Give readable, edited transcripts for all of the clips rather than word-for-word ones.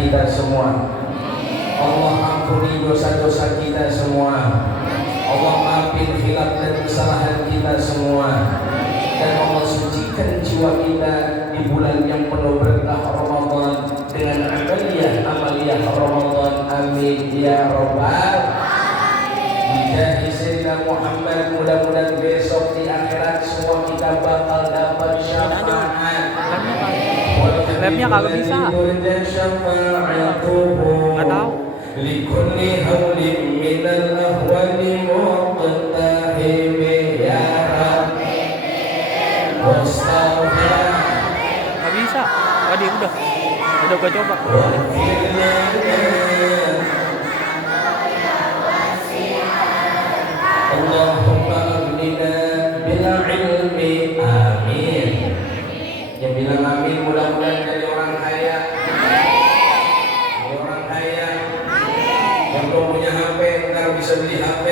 kita semua. Allah ampuni dosa-dosa kita semua. Allah maafin khilaf dan kesalahan kita semua. Dan Allah sucikan jiwa kita di bulan yang penuh berkah Ramadan dengan amaliyah Ramadan. Amin ya rabbal alamin. Sayyidina Muhammad, mudah-mudahan besok di akhirat semua kita bakal dapat syafaat. Labnya kagak bisa. Nggak tahu. Likulli hawlin minal ahwali muqtahim ya Rabbi Mustafa. Nggak bisa. Tadi udah gua coba. Allahumma aghnina bil ilmi. Amin. Yang bilang amin mudah-mudahan jadi orang kaya. Jadi orang kaya. Yang belum punya HP ntar bisa beli HP.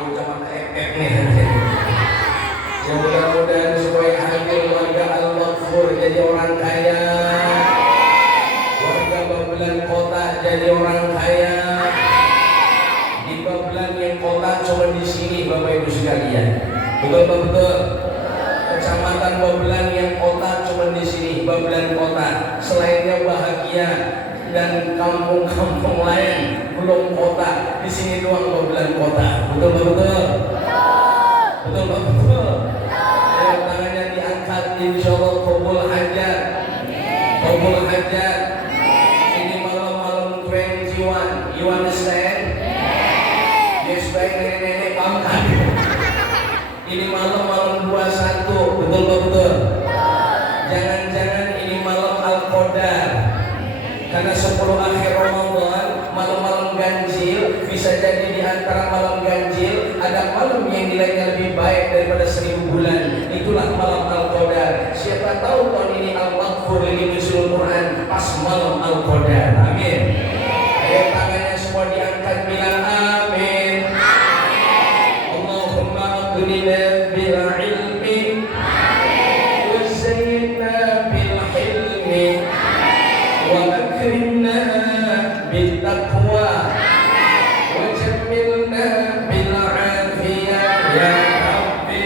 Oh, sama KFF nih. Yang mudah-mudahan supaya hadir warga Al-Maghfur jadi orang kaya. Warga Babelan Kota jadi orang kaya. Di Babelan yang kota cuma di sini Bapak Ibu sekalian. Betul. Kecamatan Babelan yang kota cuma di sini Babelan Kota. Selainnya bahagia dan kampung-kampung lain belum kota. Di sini doang Babelan Kota. Betul. Ayo tangannya diangkat, insyaallah qabul hajat. Qabul hajat. Ini malam-malam 21. You understand? Yes, baik nenek-nenek pangkat. Ini malam-malam 21. Betul. Jangan-jangan ini malam Al-Qadar. Karena 10 akhir Ramadan, malam-malam ganjil, bisa jadi di antara malam ganjil ada malam yang nilainya lebih baik daripada 1000 bulan. Itulah malam Al-Qadar. Siapa tahu tahun ini Al-Maghfur lagi nusul Quran pas malam Al-Qadar. Amin. Ayo tangannya semua diangkat, bilang amin. Allahumma aghnina bil ilmi wa zayyinna bil hilmi wa akrimna bil taqwa wa jammilna bil afiyah ya Rabbi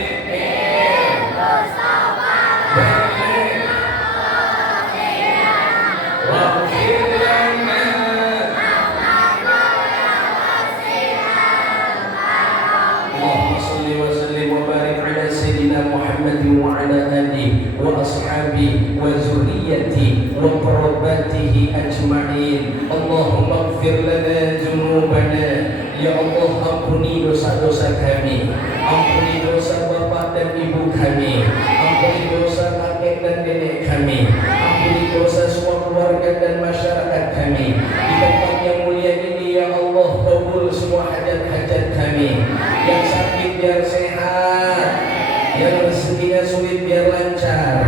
Allahumma salli wa sallim wa barik ala sayyidina Muhammadin wa ala alihi wa ashabihi wa zurriyyatihi wa qarabatihi ajma'in. Allahumma ighfir lana dzunubana. Ya Allah, ampuni dosa-dosa kami. Ampuni dosa bapak dan ibu kami. Ampuni dosa kakek dan nenek kami. Ampuni dosa semua keluarga dan masyarakat kami. Di tempat yang mulia ini ya Allah, kabul semua hajat-hajat kami. Yang sakit biar sehat, yang rezekinya sulit biar lancar,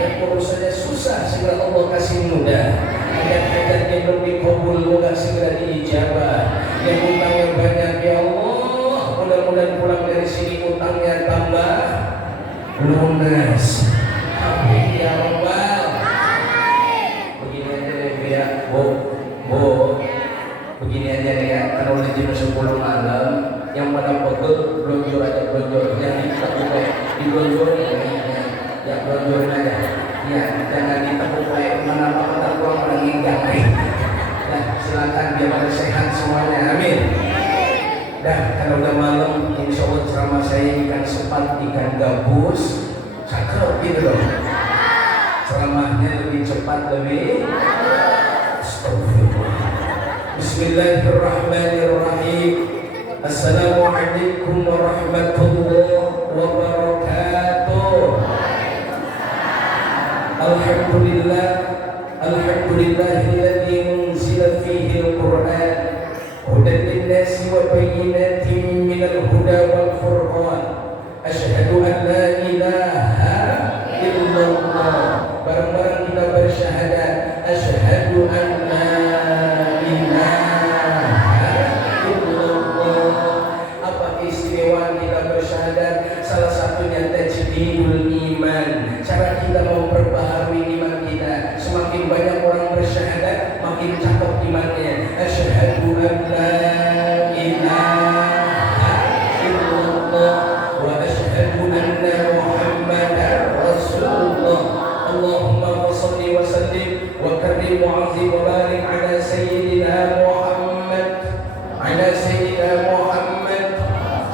yang urusannya susah segera Allah kasih mudah. Hajat-hajat yang belum dikabul moga segera diijabah. Yang utangnya banyak ya Allah, mudah-mudahan pulang dari sini utangnya tambah lunas. Amin ya rabbal. Begini aja deh ya, Bu. Begini aja deh ya, karena udah jam 10 malam, yang pada pegel belonjor aja belonjor, yang ditekuk dibelonjorin ya belonjorin aja. Ya, jangan ditekuk kayak mana-mana kurang pada nginggang nih. Nah, silakan biar pada sehat semuanya. Amin. Dah, karena udah malam, insya Allah ceramah saya ikan sepat, ikan gabus, cakep gitu loh. Ceramahnya lebih cepat, lebih. Astagfirullah. Bismillahirrahmanirrahim. Assalamualaikum warahmatullahi wabarakatuh. Alhamdulillahilladzi munzila fihi al-Qur'an hudan lin-nasi wa bayyinatin minal huda wal furqan. Asyhadu an la ilaha illallah. Bareng-bareng kita bersyahadat asyhadu an la ilaha illallah. Apa istimewa kita bersyahadat? Salah satunya tajdidul iman. Cara kita memperbaharui iman kita. banyak orang bersyahadat, makin cakep imannya. Asyhadu an la ilaha illallah wa asyhadu anna Muhammadar Rasulullah. Allahumma shalli wa sallim wa karim wa azim wa barik ala sayyidina Muhammad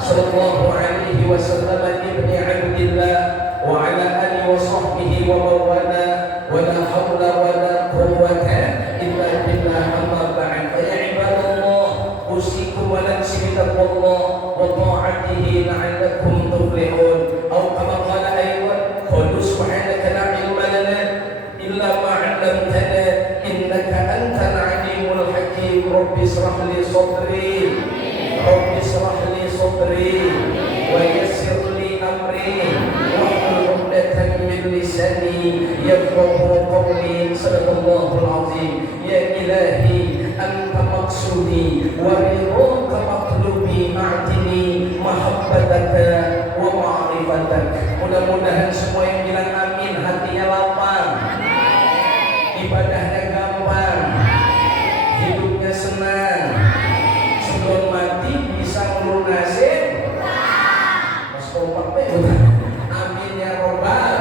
sallallahu alaihi wasallam ibni Abdillah wa ala alihi wa sahbihi wa mawala wa la hawla wa la quwwata illa billah. Amma ba'd. Fa ya ibadallah, usikum wa nafsi bitaqwallah wa ta'atihi la'allakum tuflihun. Aw kama qala aywan, qul subhanaka la ilma lana illa ma 'allamtana innaka antal alimul hakim. Rabbi ishrah li sadri Rabbi ishrah li sadri wa yassir li amri wahlul 'uqdatam min lisani yafqahu qawli. Sadaqallahul azim. Ya ilahi anta maqsudi wa ridhaka maqlubi, a'tini mahabbataka wa ma'rifatak. Mudah-mudahan semua yang bilang amin hatinya lapang, ibadahnya gampang, hidupnya senang, sebelum mati bisa melunasi mas kompak. Amin ya robbal.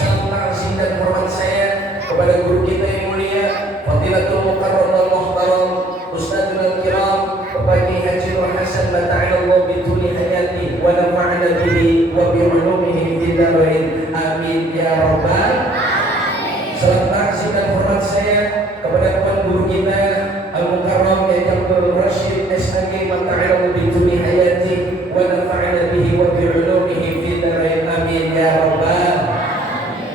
Salam kasih dan hormat saya kepada guru kita yang mulia Fadilatul Mukarram wal Muhtaram Ustadzul Kiram Bapak Haji Nur Hasan Bata'alallah bituli hayati wa nafa'ana bihi wa bi ulumihi fid dharain. Amin ya robbal. Salam kasih dan hormat saya kepada tuan guru kita Al-Mukarram Yai Abdul Rashid SAG Mata'alallah bituli hayati wa nafa'ana bihi wa bi ulumihi fid dharain. Amin ya robbal.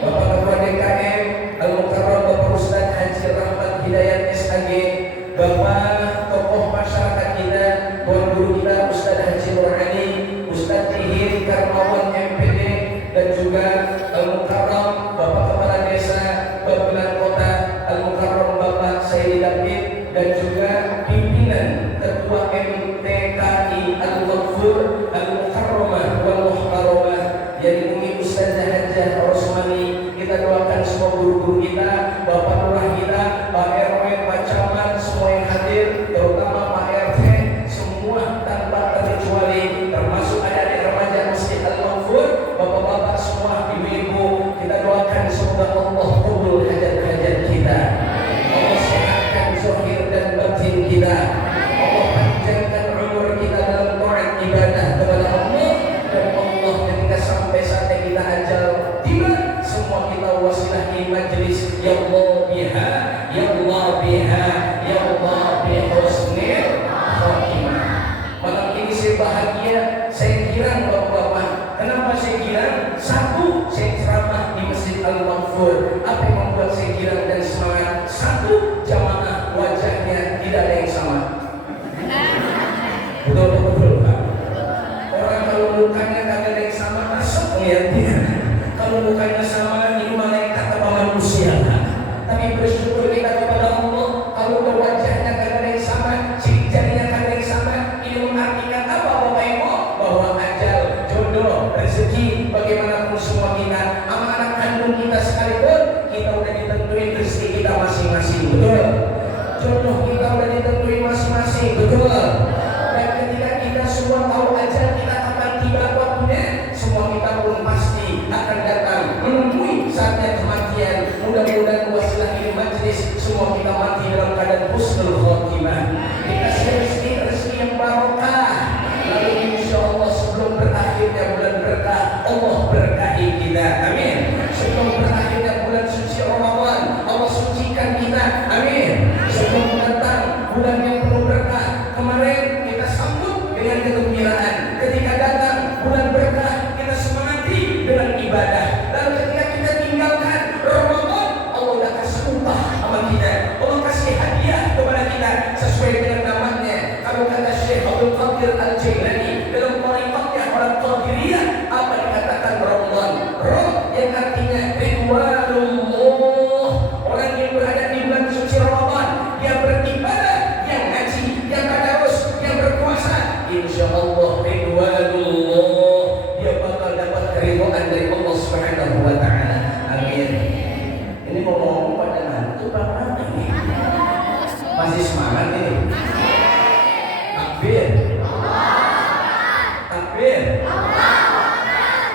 Bapak Ketua DKM Al-Mukarram Bapak Ustadz Haji Rahmat Hidayat SAG, Bapak tokoh masyarakat kita, tuan guru kita Ustadz Haji Nurani, Ustadz Tihir Karmawan MPD, dan juga Al-Mukarram Bapak Kepala Desa Babelan Kota Al-Mukarram Bapak Sayyid David, dan juga pimpinan Ketua MTKI Al-Maghfur Al-Mukarramah wal Muhtaramah yang dipimpin Ustazah Hajah Rosmani. Kita doakan semua guru-guru kita, Bapak Lurah kita, Pak RW, Pak Camat, semua yang hadir, terutama Pak RT, semua tanpa terkecuali, termasuk adik-adik remaja Masjid Al-Maghfur, bapak-bapak semua, ibu-ibu. Kita doakan semoga Allah kabul hajat-hajat kita, Allah sehatkan zahir dan batin kita, Allah panjangkan umur kita dalam taat ibadah kepada Allah, dan Allah ketika sampai saatnya kita ajal tiba, semua kita wasilahi majlis ya Allah biha, ya Allah biha, ya Allah bihusnil khatimah. Malam ini saya bahagia, saya girang bapak-bapak. Kenapa saya girang? Satu, saya ceramah di Masjid Al-Maghfur. Apa yang membuat saya girang dan semangat? Satu, jamaah wajahnya tidak ada yang sama. Betul Pak. Orang kalau mukanya kagak ada yang sama, asal melihatnya. Kalau mukanya sama, ini malaikat apa manusia? Tapi bersyukur kita kepada Allah, kalau wajahnya kagak ada yang sama, ciri-cirinya kagak ada yang sama, ini mengartikan apa Bapak Ibu? Bahwa ajal, jodoh, rezeki, bagaimanapun semua kita, sama anak kandung kita sekalipun, kita udah ditentuin rezeki kita masing-masing, betul? Jodoh kita udah ditentuin masing-masing, betul? Dan ketika kita semua tahu ajal kita kapan tiba waktunya, semua kita pun pasti akan datang menemui saatnya kematian. Mudah-mudahan wasilah ini majlis semua kita mati dalam keadaan husnul khotimah, dikasih rezeki yang barokah. Lalu insya Allah sebelum berakhirnya bulan berkah, Allah berkahi kita, amin. Sebelum berakhirnya bulan suci Ramadan, Allah sucikan kita, amin. Sebelum datang bulan yang penuh berkah, kemarin kita sambut dengan kegembiraan. Ketika datang bulan berkah, kita semangati dengan ibadah. Lalu ketika kita tinggalkan Ramadan, Allah udah kasih upah sama kita, Allah kasih hadiah kepada kita sesuai dengan namanya. Kalau kata Syekh Abdul Qadir Al-Jailani dalam tariqatnya orang Qadiriyah, apa dikatakan Ramadan? Rom yang artinya ridwanullah. Orang yang berada di bulan suci Ramadan, yang beribadah, yang ngaji, yang tadarus, yang berpuasa, insya Allah ridwanullah, dia bakal dapat keridhaan dari Allah Subhanahu wa Ta'ala. Amin. Ini ngomong pada Masih semangat ini? Takbir. Takbir.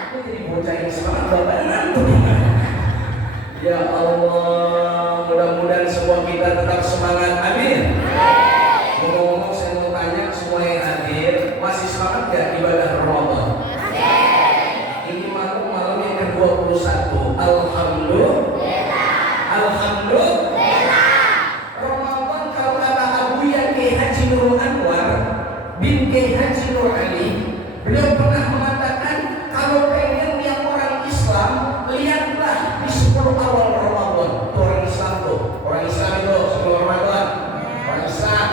Ini jadi bocah yang semangat bapak ngantuk. Ya Allah, mudah-mudahan semua kita tetap semangat. Amin. Ngomong-ngomong saya mau tanya semua yang hadir, masih semangat gak ibadah Ramadan? Ini malam yang ke-21. Alhamdulillah. Alhamdulillah. Ramadan kalau kata Abuya Kiai Haji Nurul Anwar bin Kiai Haji Nur Ali, beliau pernah mengatakan kalau pengen lihat orang Islam, lihatlah di 10 awal Ramadan. Itu orang Islam tuh. Orang Islam itu 10 Ramadan. Orang Islam.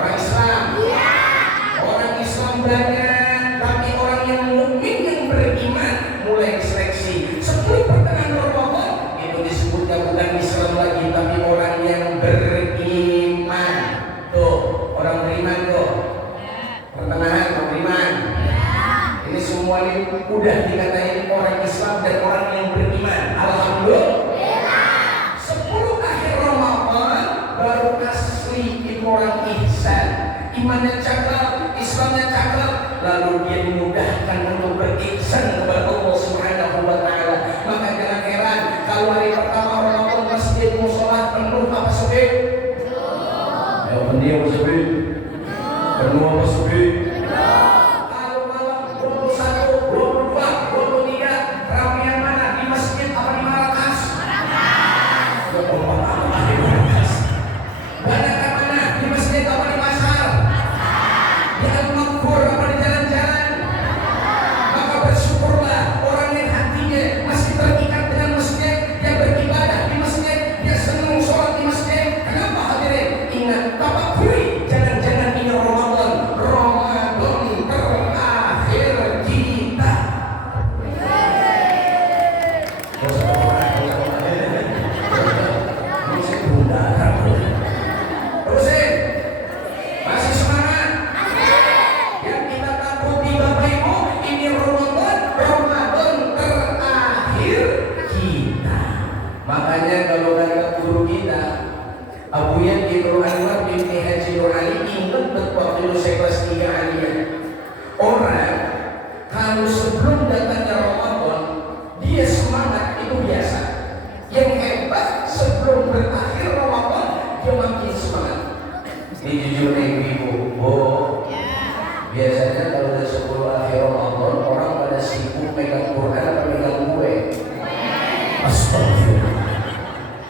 Orang Islam. Orang Islam banyak, tapi orang yang mukmin yang beriman mulai seleksi. 10 pertengahan Ramadan itu disebutnya bukan Islam lagi, tapi orang yang beriman. Tuh, orang beriman tuh. Pertengahan orang beriman. Ini semua ini udah dikatain orang Islam dan orang yang beriman. Alhamdulillah. 10 akhir Ramadan baru asli itu orang ihsan. Imannya cakep, Islamnya cakep, lalu dia dimudahkan untuk berihsan kepada Allah Subhanahu wa taala. Maka jangan heran kalau hari pertama Ramadan masjid mushola penuh apa sepi? Ya penuh apa sepi? Penuh apa sepi? Kalau malam 21, 22, 23 ramai yang mana? Di masjid apa di markas? Ya Allah, di markas. Banyakkan mana? Di masjid apa di pasar? Di al-makfur apa di jalan-jalan? Maka bersyukurlah orang yang hatinya masih terikat dengan masjid, dia beribadah di masjid, dia senang sholat di masjid. Kenapa hadirin? Ingat, tafakkuri, jangan-jangan ini Ramadan terakhir kita. Terusin, masih semangat? Yang kita takuti Bapak Ibu, ini Ramadan terakhir kita. Makanya kalau kata guru kita Abuya Kiai Nurul Anwar bin Kiai Haji Nur Ali, ingat betul waktu itu saya kelas 3 aliyah. Orang kalau sebelum datangnya Ramadan dia semangat itu biasa. Yang hebat sebelum berakhir Ramadan dia makin semangat. Ini jujur ibu-ibu, biasanya kalau udah 10 akhir Ramadan orang pada sibuk pegang Quran atau pegang kue. Astagfirullah.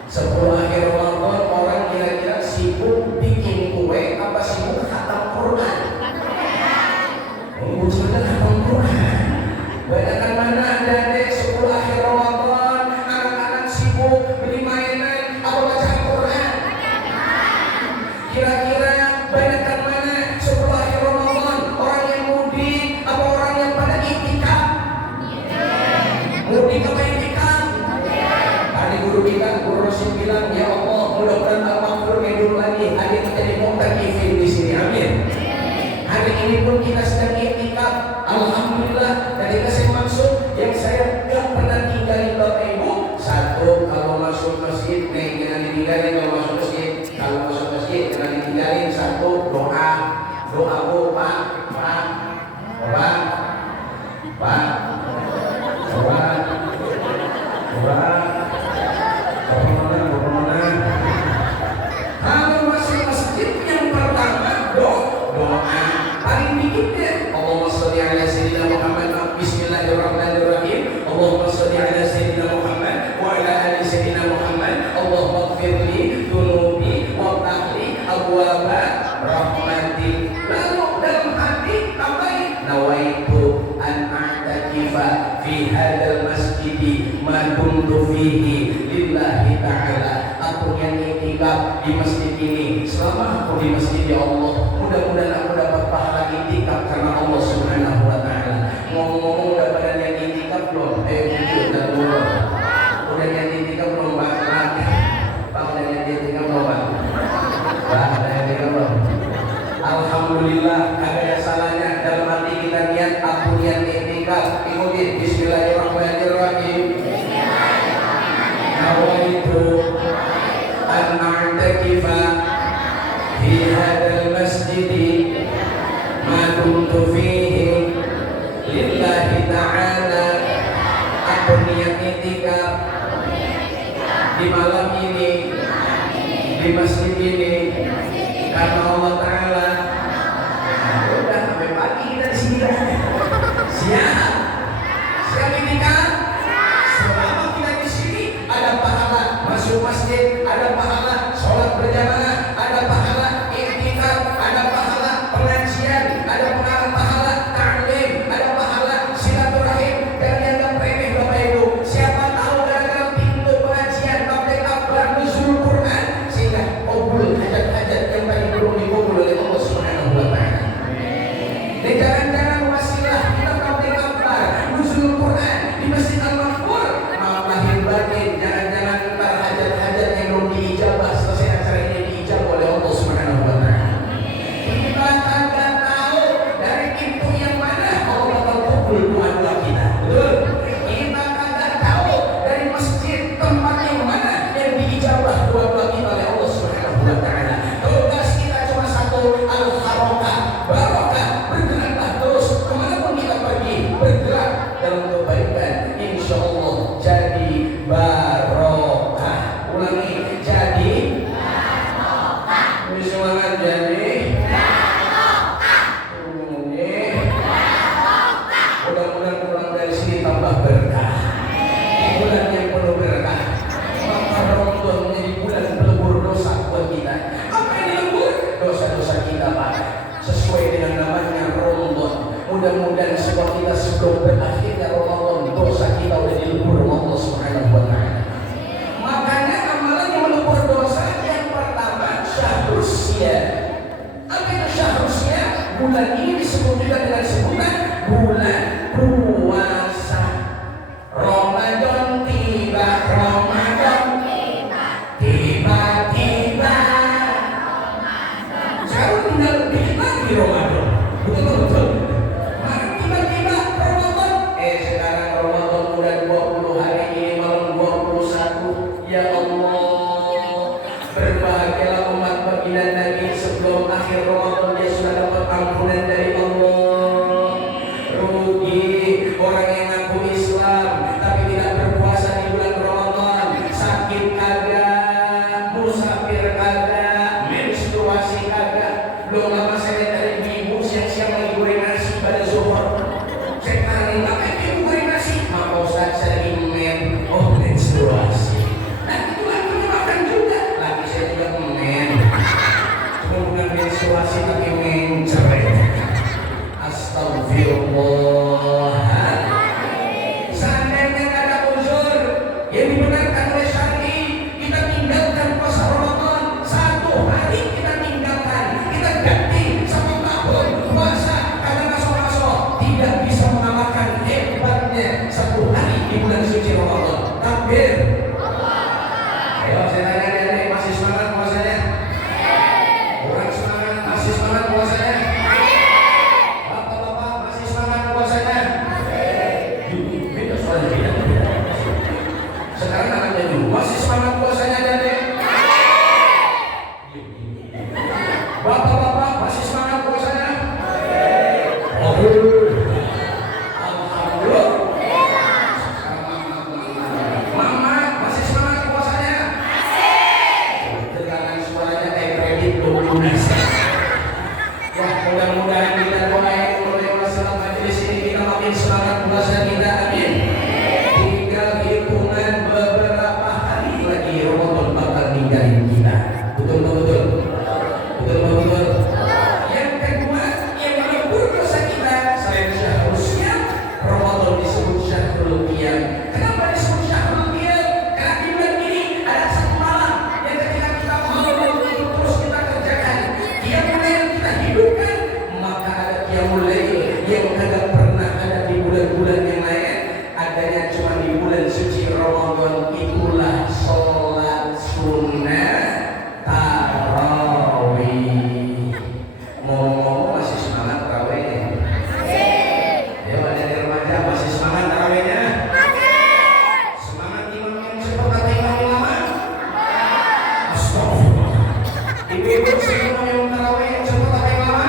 10 akhir Ramadan orang kira-kira sibuk bikin kue apa sibuk khatam Quran? Oh, sebenarnya khatam Quran. Banyakkan mana adik 10 akhir Ramadan anak-anak sibuk beli mainan apa baca Quran? Kira-kira banyakkan mana 10 akhir Ramadan orang yang mudik apa orang yang pada iktikaf? Mudik apa iktikaf? Tadi guru kita, Guru Rosyid bilang, ya Allah, mudah-mudahan al-makfur hidup lagi. Hari kita jadi mu'takifin di sini. Amin. Hari ini pun kita sedang iktikaf. Alhamdulillah. Tadi saya maksud yang saya gak pernah tinggalin Bapak Ibu. Satu, kalau masuk masjid, jangan ditinggalin kalau masuk masjid. Kalau masuk masjid, jangan ditinggalin. Satu, doa. Doa Pak. Kalau masih masjid yang pertama doa paling dikit deh. Allahumma sholli ala sayyidina Muhammad. Bismillahirrahmanirrahim. Allahumma sholli ala sayyidina Muhammad wa ala ali sayyidina Muhammad. Allahumma ighfirli dunubi wa tahli abwaaba rahmatik. Lalu dalam hati tambahin nawaitu an a'takifa fi hadzal masjidi ma kuntu fihi lillahi ta'ala. Aku yang iktikaf di masjid ini selama aku di masjid, ya Allah, mudah-mudahan aku dapat pahala iktikaf karena Allah Subhanahu wa taala. Ngomong-ngomong udah pada yang iktikaf belum? Jujur dan dulu. Udah yang iktikaf belum, Pak? Pak, udah yang iktikaf belum, Pak? Pak, udah yang iktikaf belum? Alhamdulillah, kagak ada salahnya dalam hati kita niat aku niat iktikaf. Ikutin Bismillahirrahmanirrahim. Nawaitu an a'takifa di malam ini, di masjid ini, karena Allah Ta'ala. Nah, udah sampai pagi kita di sini dah. Siap? Siap ini kan? Selama kita di sini ada pahala masuk masjid, ada pahala sholat berjamaah, ada pahala iktikaf, ada pahala pengajian, ada pahala ta'lim, ada pahala silaturahim. Dan yang gak remeh Bapak Ibu, siapa tahu gara-gara pintu pengajian tabligh akbar nuzul Quran sehingga kabul hajat-hajat yang tadi belum dikabul oleh Allah Subhanahu wa taala. Dan jangan-jangan wasilah kita tabligh akbar nuzul Quran di Masjid Al-Makmur, maaf lahir batin, jangan-jangan entar hajat-hajat yang belum diijabah selesai acara ini diijabah oleh Allah Subhanahu wa taala. Kita kagak tahu dari pintu yang mana Allah bakal kabul doa-doa kita. Betul? Kita kagak tahu dari masjid tempat yang mana yang diijabah doa-doa kita oleh Allah Subhanahu wa taala. Tugas kita cuma satu, al-harakah, barokah, bergeraklah terus kemanapun kita pergi, bergerak dalam kebaikan, insya Allah jadi barokah. Ulangi, jadi barokah. Semangat jadi barokah. Mudah-mudahan pulang dari sini tambah berkah. Di bulan yang penuh berkah, maka Ramadan menjadi bulan pelebur dosa buat kita. Apa yang dilebur? Dosa-dosa kita, Pak. Sesuai dengan namanya Ramadan. Mudah-mudahan sebab kita sebelum berakhirnya Ramadan, dosa kita udah dilebur Allah Subhanahu wa taala. Makanya amalan yang melebur dosa yang pertama syahrusnya. Apa itu syahrusnya? Bulan ini disebut juga dengan sebutan bulan puasa. Ramadan tiba, Ramadan tiba-tiba. Sekarang tinggal dikit lagi Ramadan. Betul-betul. Mari tiba-tiba Ramadan. Sekarang Ramadan udah 20 hari ini, malam 21. Ya Allah, berbahagialah umat baginda Nabi sebelum akhir Ramadan dia sudah dapat ampunan dari Allah. Rugi orang yang ngaku Islam tapi tidak berpuasa di bulan Ramadan, sakit kagak, musafir kagak, menstruasi kagak. Belum lama saya lihat dari ibu siang-siang lagi goreng nasi pada zuhur. Saya tanya, ngapain ibu goreng nasi? Maka Ustaz saya lagi menstruasi. Nah itu lagi makan juga. Lagi saya juga cuma bukan menstruasi tapi mencerai. Astagfirullah. Seandainya ada uzur yang dibenarkan oleh syar'i, kita tinggalkan puasa Ramadan 1 hari, kita tinggalkan, kita ganti 1 tahun puasa karena masuk-masuk tidak bisa mengalahkan hebatnya 1 hari di bulan suci Ramadan. Takbir. Ayo saya tanya adik-adik, masih semangat puasanya? Kurang semangat, masih semangat puasanya? Bapak-bapak masih semangat puasanya? Beda soalnya beda. Sekarang anaknya dulu, masih semangat puasanya adik-adik? Bapak-bapak masih semangat puasanya? Alhamdulillah. Mama masih semangat puasanya? Tegangan suaranya kayak kredit 20 nasi. Ya mudah-mudahan kita doain oleh masalah majelis ini kita makin semangat puasa kita, amin. Tinggal hitungan beberapa hari lagi Ramadan bakal ninggalin kita. Betul. Betul. Yang kedua yang melebur dosa kita selain seharusnya Ramadan disebut syahrul qiyam. Kenapa disebut syahrul qiyam? Karena di bulan ini ada 1 malam yang ketika kita mau terus kita kerjakan qiyamul lail kita hidupkan, maka ada qiyamul lail yang kagak pernah ada di bulan-bulan yang lain, adanya cuma di bulan suci Ramadan. Itulah sholat sunnah tarawih. Ngomong-ngomong masih semangat tarawihnya? Ya ada remaja masih semangat tarawihnya? Semangat imam yang cepat atau imam yang lama? Astagfirullah. Ibu-ibu sebelum yang tarawih yang cepat atau yang lama?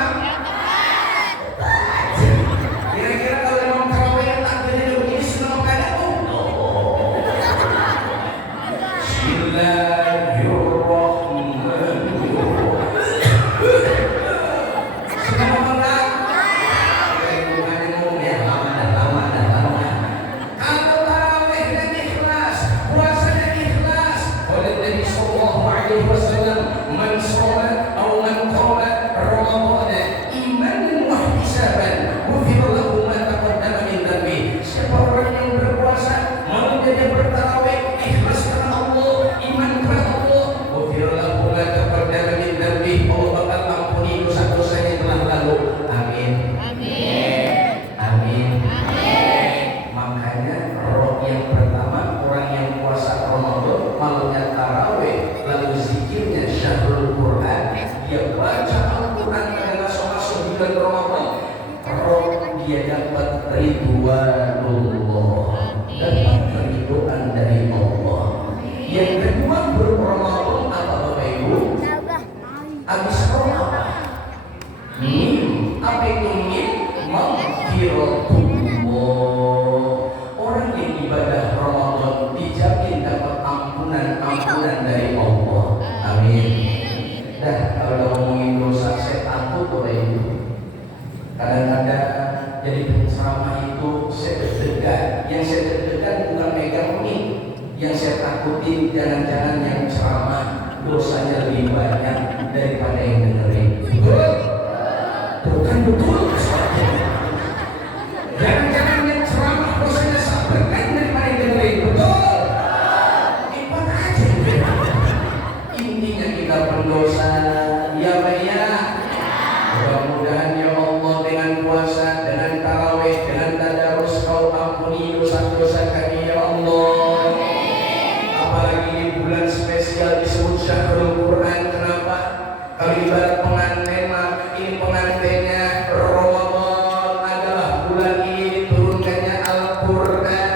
Kira-kira kalau imam tarawih yang takbirnya begini senang kada tuh? sallallahu alaihi wasallam, man shoma aw man qama ramadhana imanan wa ihtisaban ghufira lahu ma taqaddama min dhanbi. Siapa orang yang berpuasa malam dia bertarawih ikhlas karena Allah, iman karena Allah, ghufira lahu ma taqaddama min dhanbi, Allah bakal ampuni dosa-dosa yang telah lalu. Amin. Amin. Amin. Makanya roh yang pertama, orang yang puasa Ramadan malamnya tarawih lalu zikirnya syahrul Quran, dia baca Al-Quran karena masuk bulan Ramadan, roh dia dapat ridwanullah, dapat keridhaan dari Allah. Yang kedua berRamadan apa Bapak Ibu? Habis roh apa? Mim. Apa itu mim? Maghfiratullah. Orang yang ibadah Ramadan dijamin dapat ampunan dari Allah. Amin. Nah, kalau ngomongin dosa, saya takut Bapak Ibu. Kadang-kadang jadi penceramah itu saya deg-degan. Yang saya deg-degan bukan megang mic. Yang saya takutin jangan-jangan yang ceramah dosanya lebih banyak daripada yang dengerin. Betul? Bukan betul. Jangan-jangan yang ceramah dosanya sabarkan daripada yang dengerin. Betul? Ibadah aja. Intinya kita pendosa. Ya Pak ya. Mudah-mudahan ya Allah dengan puasa, dengan tarawih, dengan tadarus kau ampuni dosa-dosa kami ya Allah. Apalagi di bulan spesial disebut syahrul Quran. Kenapa? Kalau ibarat pengantin mah, ini pengantinnya Ramadan adalah bulan ini diturunkannya Al-Quran.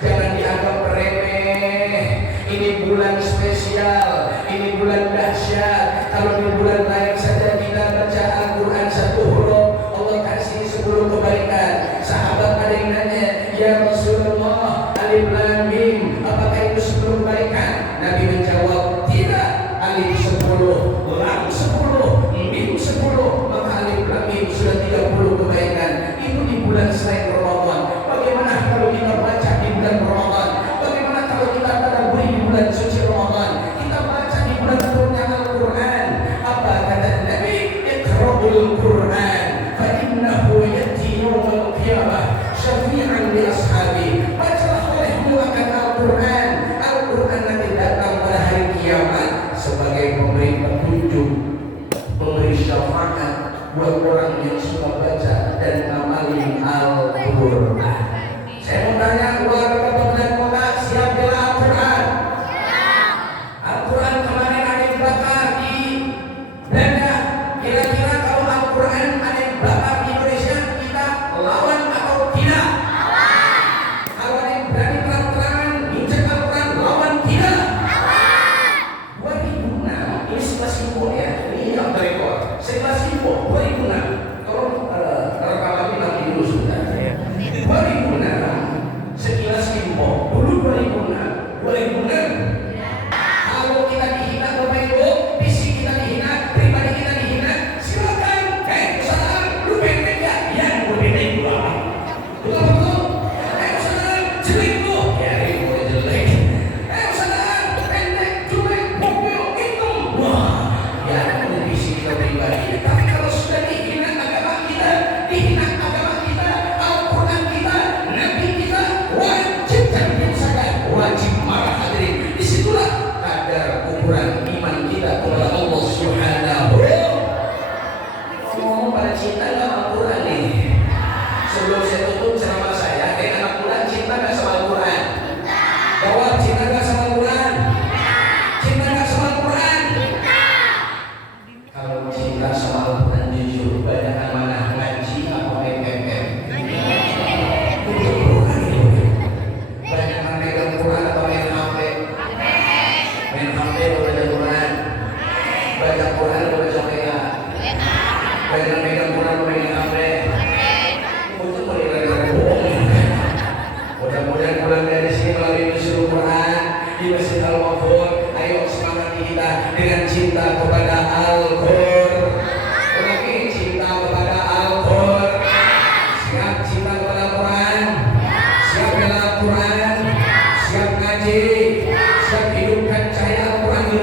Jangan dianggap remeh. Ini bulan spesial, ini bulan dahsyat. Kalau di bulan lain saja kita baca Al-Quran satu huruf, Allah kasih 10 kebaikan. Sahabat ada yang nanya, ya Rasulullah, alif lam mim, apakah itu 10 kebaikan? Nabi menjawab, tidak. Alif 10, lam 10, mim 10, maka alif lam mim sudah 30 kebaikan. Itu di bulan selain Ramadan. Bagaimana kalau kita baca di bulan Ramadan? Bagaimana kalau kita tadabburi di bulan suci Ramadan? Kita baca di bulan turunnya Al-Quran. Apa kata Nabi? Iqra'ul Quran fa innahu ya'ti yawmal qiyamah syafi'an li ashabi. Bacalah olehmu akan Al-Quran. Al-Quran nanti datang pada hari kiamat sebagai pemberi petunjuk, pemberi syafaat buat orang yang suka baca dan amalin Al-Quran. Saya mau tanya keluarga Kabupaten Kota, siap bela Al-Quran? Al-Quran kemarin ada yang bakar di Belanda. Kira-kira kalau Al-Quran ada yang bakar di Indonesia, kita lawan atau tidak? Kalau ada yang berani terang-terangan injak Al-Quran, lawan tidak? 2006, ini 11 info ya, ini yang rekor. 11 info 2006. Tolong rekaman ini nanti dulu sudah. 2006, sekilas info. Dulu 2006. Kalau kita dihina Bapak Ibu, fisik kita dihina, pribadi kita dihina, silakan. Saudara, lu pendek ya? Ya, lu pendek gua. Betul? Saudara, jelek lu? Ya, gua jelek. Saudara, pendek, jelek, mobil, hitam. Wah, ya, itu fisik kita pribadi. Tapi kalau sudah dihina agama kita, dihina agama kita, Al-Quran kita, Nabi kita, wajib jangan saja, wajib marah hadirin. Disitulah kadar ukuran iman kita kepada Allah Subhanahu. Ngomong pada cinta nggak Al-Quran nih? Sebelum saya tutup ceramah saya, anak muda cinta nggak sama Al-Quran? Jawab, cinta nggak sama Al-Quran? Cinta nggak sama Al-Quran? Kalau cinta sama Al-Quran jujur, banyak mana ngaji atau MMM? Banyak megang Quran atau main HP? Main HP atau baca Quran? Baca Quran atau baca WA? Banyak megang Quran atau main HP? Itu mulai bohong. Mudah-mudahan pulang dari sini melalui Nuzul Quran di Masjid Al-Wafur. Ayo semangati kita dengan cinta kepada Al-Quran. Lagi cinta kepada Al-Quran. Siap cinta kepada Al-Quran. Siap bela Al-Quran. Siap ngaji. Siap hidupkan cahaya Al-Quran di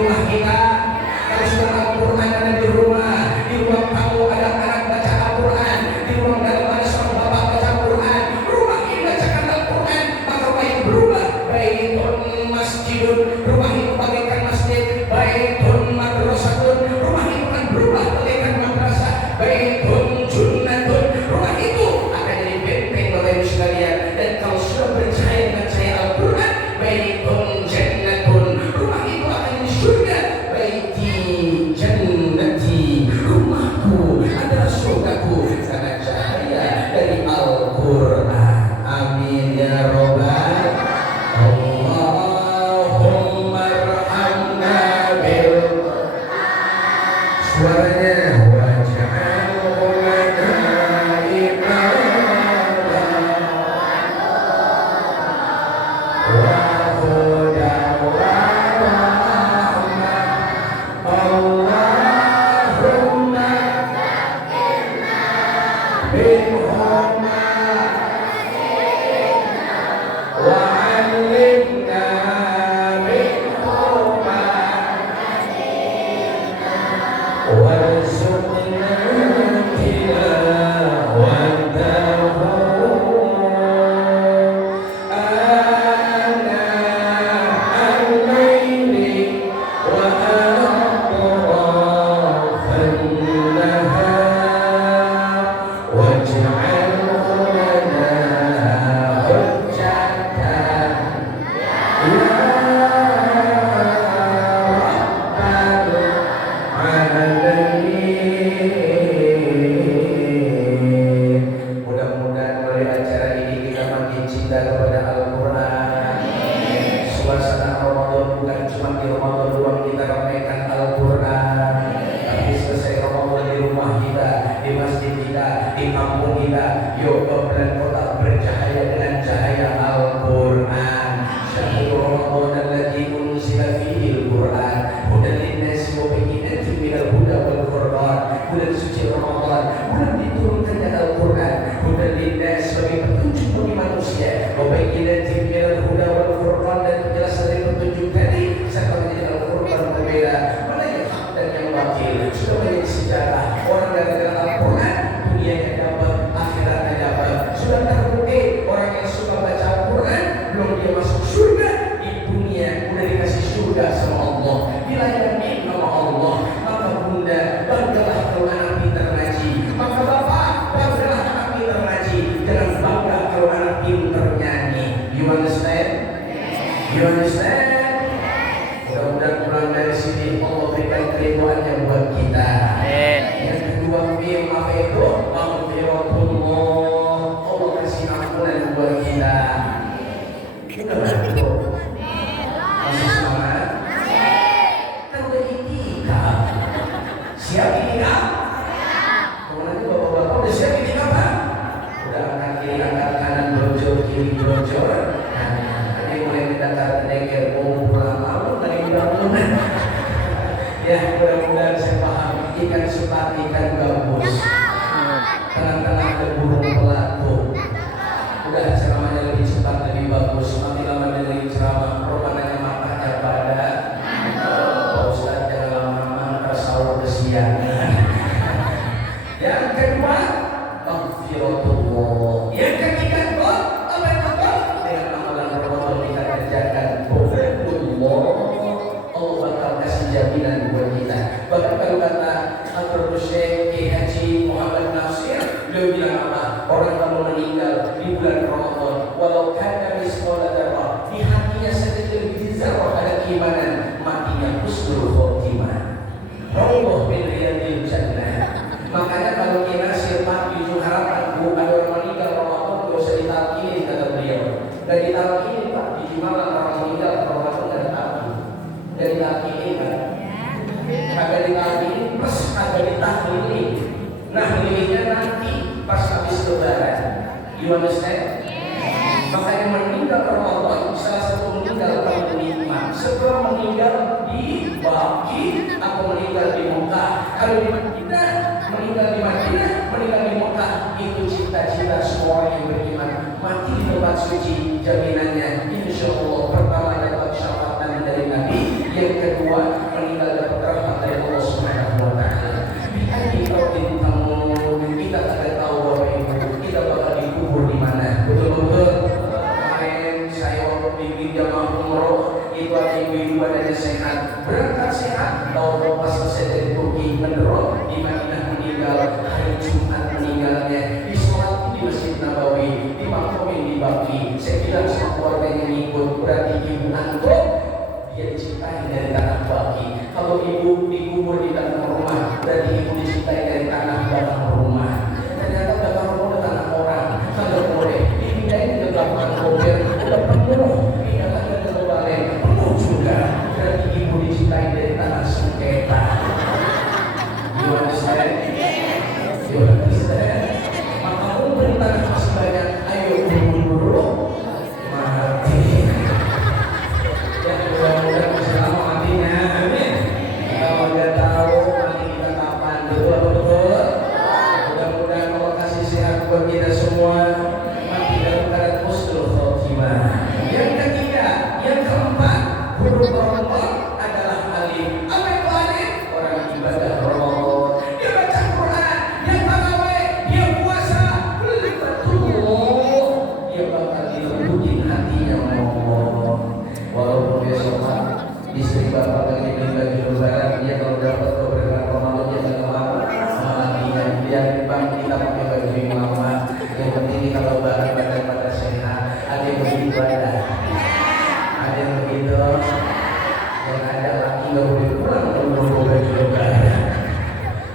boleh pulang kalau baju lebaran.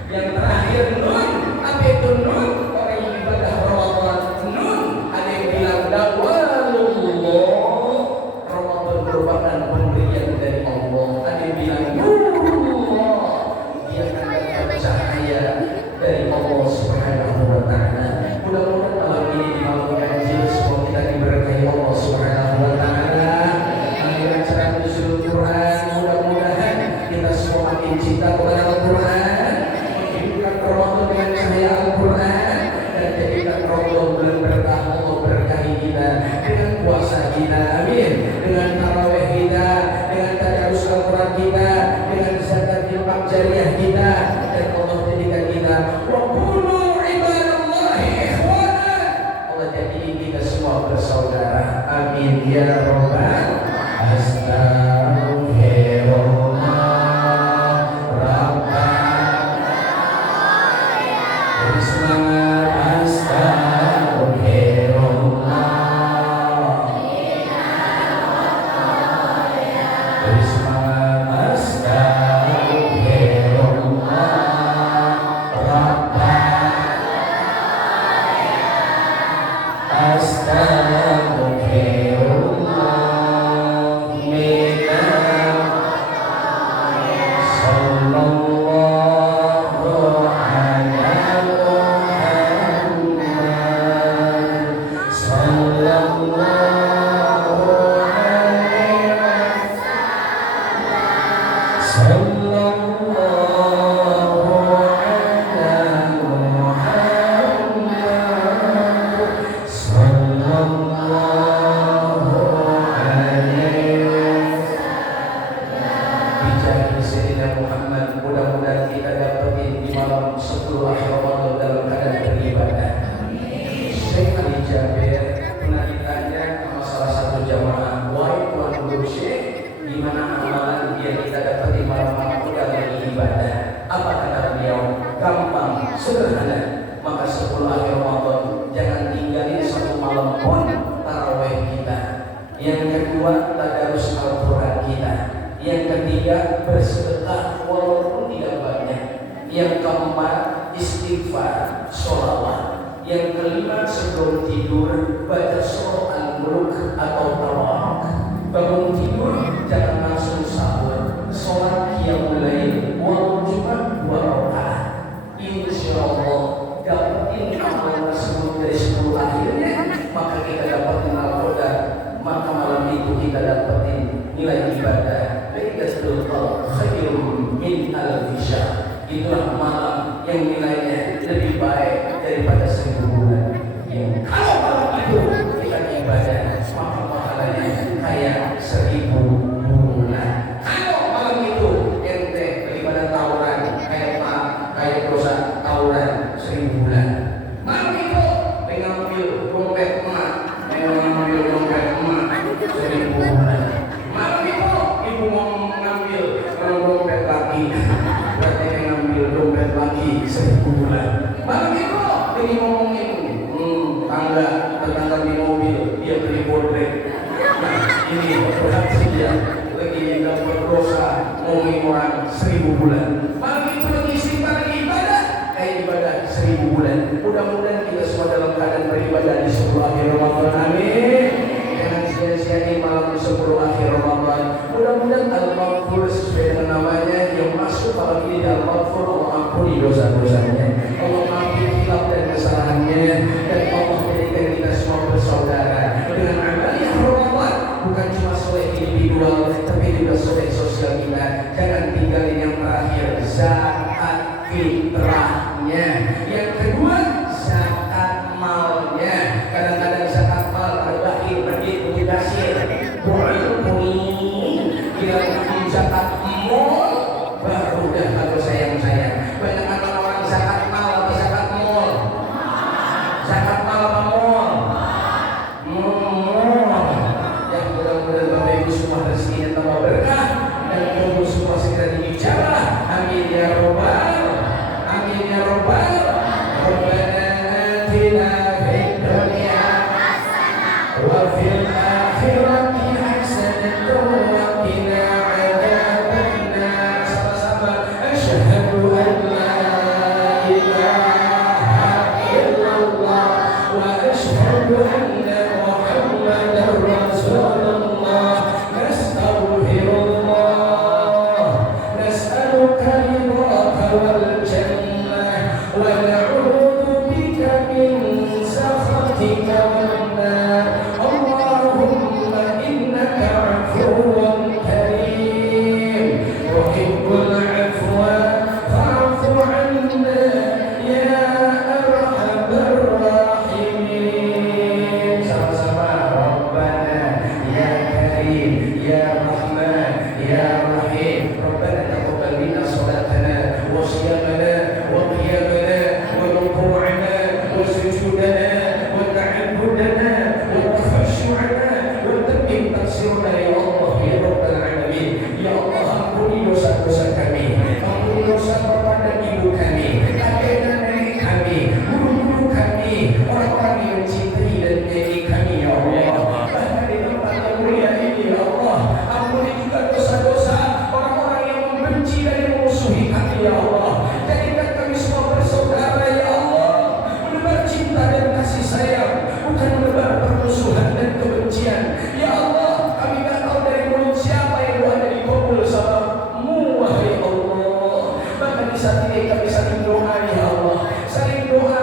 Yang terakhir nun, apa itu nun? Orang yang ibadah Ramadan nun, ada yang bilang dakwalullah, Ramadan merupakan pemberian dari Allah. Ada yang bilang nurullah, dia akan dapat cahaya dari Allah Subhanahu wa Ta'ala. Mudah-mudahan malam ini di malam ganjil semua kita diberkahi Allah Subhanahu wa Ta'ala. Akhirat acara nuzul Quran, mudah-mudahan kita semua makin cinta kepada Al-Quran, menghidupkan Ramadan dengan cahaya Al-Quran, dan jadikan Ramadan bulan berkah. Allah berkahi kita dengan puasa kita, amin, dengan tarawih kita, dengan tadarus Al-Quran kita, dengan zakat infak jariah kita, dan Allah jadikan kita wa kunu ibadallahi ikhwana. Allah jadikan kita semua bersaudara, amin ya rabbal astagfirullah rabbana. Beri semangat astagfirullah. Beri semangat astagfirullah rabbana. Astagfirullah minna sallallahu ala Muhammad sallallahu alaihi sallallahu ala Muhammad sallallahu alaihi. Bicara Sayyidina Muhammad, mudah-mudahan kita dapetin di malam 10 akhir Ramadan dalam keadaan beribadah. Syekh Ali Jabir pernah ditanya sama salah satu jamaah, wahai Tuan Guru Syekh, gimana amalan yang kita dapat di malam-malam kita lagi ibadah? Apa kata beliau? Gampang, sederhana. Maka 10 akhir Ramadan jangan tinggalin satu malam pun tarawih kita. Yang kedua, tadarus Al-Quran kita. Yang ketiga, bersedekah walaupun tidak banyak. Yang keempat, istighfar, sholawat. Yang kelima, sebelum tidur baca surah Al-Mulk atau Tabarak. Bangun tidur jangan langsung sahur, sholat qiyamul lail walau cuma 2 rakaat. Insyaallah dapetin amalan tersebut dari 10 akhirnya, maka kita dapetin Al-Qadar, maka malam itu kita dapetin nilai ibadah. Lailatul Qadar khairun min alfi syahr. Itulah malam yang nilainya lebih baik daripada 1000 bulan. Yang kalau malam itu kita ibadah, maka pahalanya kayak 1000 bulan. Kalau malam itu ente beribadah tawuran, kayak dosa tawuran 1000 bulan. Malam itu mengambil dompet emak, 1000 bulan. Malam itu ibu mau mengambil dompet laki, berarti mengambil dompet laki 1000 bulan. Malam itu ini ngomongin tetangga di mobil, dia beli bodrek. Nah, ini berarti dia lagi dapat dosa ngomongin orang 1000 bulan. Malam itu lagi istighfar ibadah, kayak ibadah 1000 bulan. Mudah-mudahan kita semua dalam keadaan beribadah di 10 akhir Ramadan, amin. Jangan sia-siain malam di 10 akhir Ramadan. Mudah-mudahan Al-Maghfur sesuai dengan namanya yang masuk malam ini di Al-Maghfur, Allah ampuni dosa-dosanya, Allah maafkan hilaf dan kesalahannya, dan Allah jadikan kita semua bersaudara dengan amaliyah Ramadan. Bukan cuma soleh individual, tapi juga soleh sosial kita. Jangan tinggalin yang terakhir, zakat fitrahnya. Yang kedua, zakat malnya. Kadang-kadang zakat mal ada bakhil, pergi untuk dasir, boleh zakat mall والجنة ونعوذ بك من سخطك والنار اللهم إنك عفو كريم تحب العفو فاعف عنا يا أرحم الراحمين sama-sama ربنا يا كريم يا رحمن يا رحيم ربنا تقبل منا صلاتنا وصيامنا وقيامنا وركوعنا وسجودنا وتعبدنا وتخشعنا وتمم تقصيرنا يا الله يا رب العالمين ya Allah ampuni dosa-dosa kami ampuni dosa bapak dan ibu kami kakek dan nenek kami guru-guru kami orang-orang yang mencintai dan menyayangi kami ya Allah bahkan di tempat yang mulia ini ya Allah ampuni juga dosa-dosa orang-orang yang membenci dan memusuhi kami ya Allah jadikan kami semua bersaudara ya Allah menebar cinta dan kasih sayang bukan menebar permusuhan dan kebencian ya Allah kami tak tahu dari mulut siapa yang doa dari kabul sama-Mu wahai Allah bahkan di saat ini kami saling doa ya Allah saling doa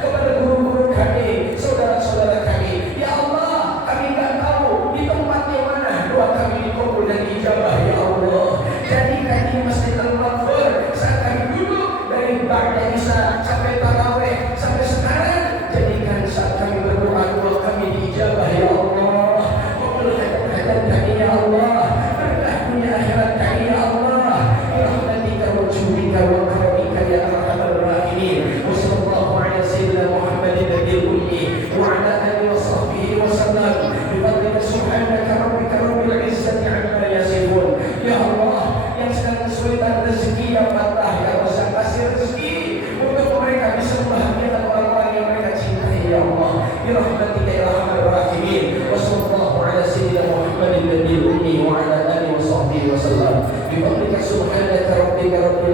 kepada guru-guru kami saudara-saudara kami ya Allah kami tak tahu di tempat yang mana doa kami dikabul dan dijabah ya Allah jadikan ini masjid al-Maghfur saat kami duduk dari ba'da isya sampai tarawih sampai sekarang jadikan saat kami berdoa doa kami dijabah ya Allah kabulkan hajat kami ya Allah berkah dunia akhirat kami ya Allah birahmatika wa judika wa karamika ya arhamar rahimin wa sallallahu ala sayyidina Muhammadin nabiyil ummi wa ala alihi wa sahbihi wa sallam bi fadlika subhanaka rabbika rabbil izzati amma yasifun ya Allah yang sedang kesulitan rezeki yang patah ya Allah kasih rezeki untuk mereka bisa membahagiakan orang-orang yang mereka cintai ya Allah birahmatika ya arhamar rahimin wa sallallahu ala sayyidina Muhammadin nabiyil ummi wa ala alihi wa sahbihi wa sallam bi fadlika subhanaka rabbika rabbil